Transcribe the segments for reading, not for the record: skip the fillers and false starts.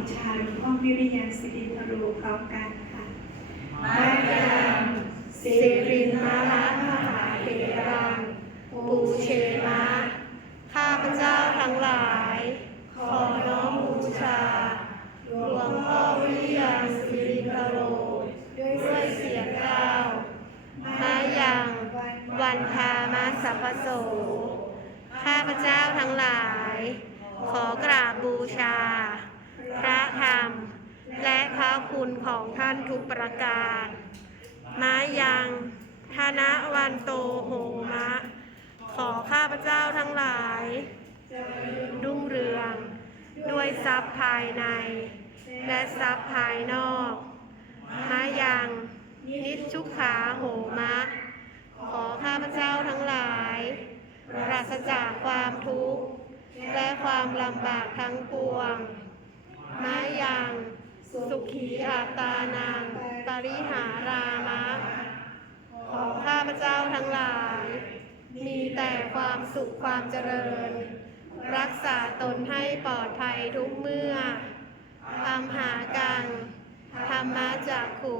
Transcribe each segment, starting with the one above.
บูชาหลวงพ่อวิริยังสิรินทโรพร้อมกันค่ะมายังสิรินมหามหาเถรังปูเชมะข้าพเจ้าทั้งหลายขอน้อมบูชาหลวงพ่อวิริยังสิรินทโรด้วยเสียงกล่าวมายังวันธามสัพพโสข้าพเจ้าทั้งหลายขอกราบบูชาพระธรรมและพระคุณของท่านทุกประการมายังธนวันโตโหมะขอข้าพเจ้าทั้งหลายรุ่งเรืองด้วยทรัพย์ภายในและทรัพย์ภายนอกมายังนิจฉุขาโหมะขอข้าพเจ้าทั้งหลายปราศจากความทุกข์และความลำบากทั้งปวงมายังสุขีอัตตานังปริหารามะขอข้าพเจ้าทั้งหลายมีแต่ความสุขความเจริญรักษาตนให้ปลอดภัยทุกเมื่ออัมหากังธรรมจักขุ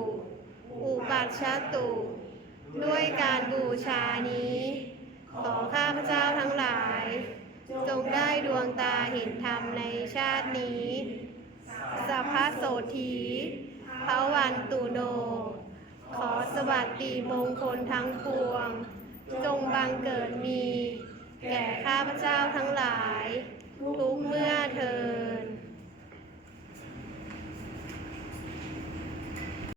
อุปัชชตุด้วยการบูชานี้ขอข้าพเจ้าทั้งหลายจงได้ดวงตาเห็นธรรมในชาตินี้สัพพโสธีภวันตุโนขอสวัสดีมงคลทั้งปวงจงบังเกิดมีแก่ข้าพเจ้าทั้งหลายทุกเมื่อเทอญ